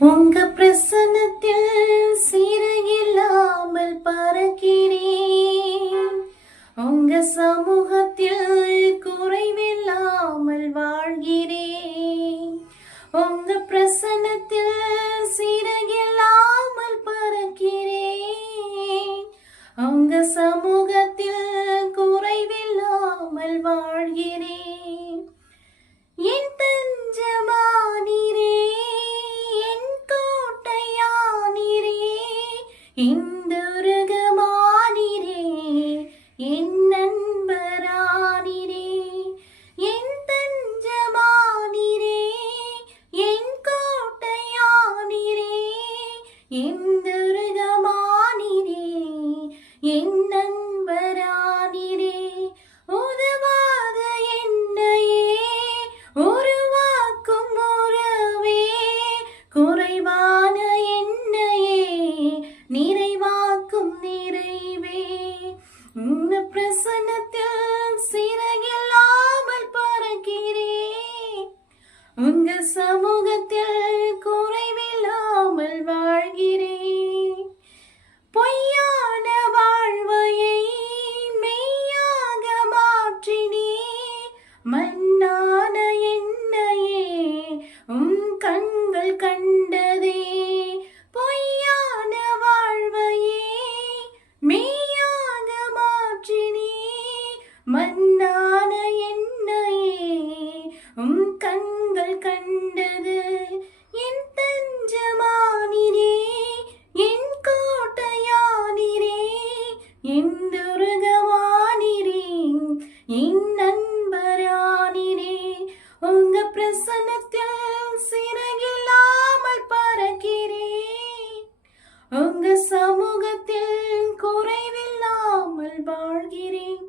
உங்க பிரசன்னத்தில் சீரகில்லாமல் பறக்கிறேன். உங்க சமூகத்தில் குறைவில்லாமல் வாழ்கிறேன். உங்க பிரசன்னத்தில் சீரகில்லாமல் பறக்கிறேன். உங்க சமூகத்தில் குறைவில்லாமல் வாழ்கிறேன். என் தஞ்சமானீரே, என் கோட்டையானீரே, இந்த உருகமானீரே, என் நண்பரானீரே. என் தஞ்சமானீரே, என் கோட்டையானீரே, இந்த உருகமானீரே, என் நண்பரானீரே. உதவாத என்னையே உருவாக்கும் உறவே, குறைவான என்னையே நிறைவாக்கும் நிறைவே. உங்க பிரசன்னத்தில் சிறகில்லாமல் பறக்கிறேன். உங்க சமூகத்தில் குறைவில்லாமல் வாழ்கிறேன். பொய்யான வாழ்வையை மெய்யாக மாற்றினே, மண்ணான என்னையே உம் கண்கள் கண்டதே. பொய்யான வாழ்வையே மெய்யாக மாற்றினே, மண்ணான என்னையே உம் கண்கள் கண்டது. என் தஞ்சமானீரே, என் கோட்டையானீரே, என் துருகமானீரே, என் நண்பரானீரே. உங்க பிரசன்னத்தில் சிறகில்லாமல் பறக்கிறேன். உங்க சமூகத்தில் குறைவில்லாமல் வாழ்கிறேன்.